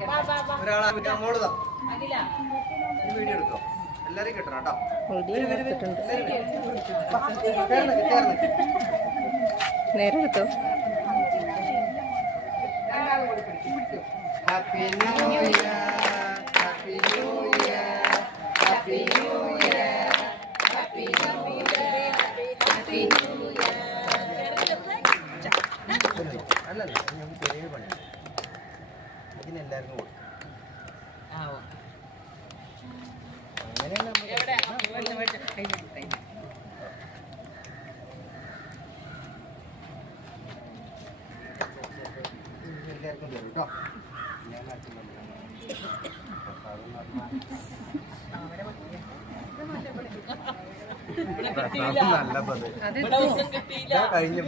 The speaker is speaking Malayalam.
ഒരാളെ മോളതാ വീഡിയോ എടുക്കോ എല്ലാരും കിട്ടണം കേട്ടോ. നേരെ എടുത്തോ. Happy new year, happy new year, happy new year, happy new year, happy new year. അല്ലല്ല ഞാൻ ചെറിയ പണി ഇതിനെല്ലാവർക്കും കൊടുക്കും. എല്ലാവർക്കും തരും കേട്ടോ. ഞാൻ നല്ല കഴിഞ്ഞ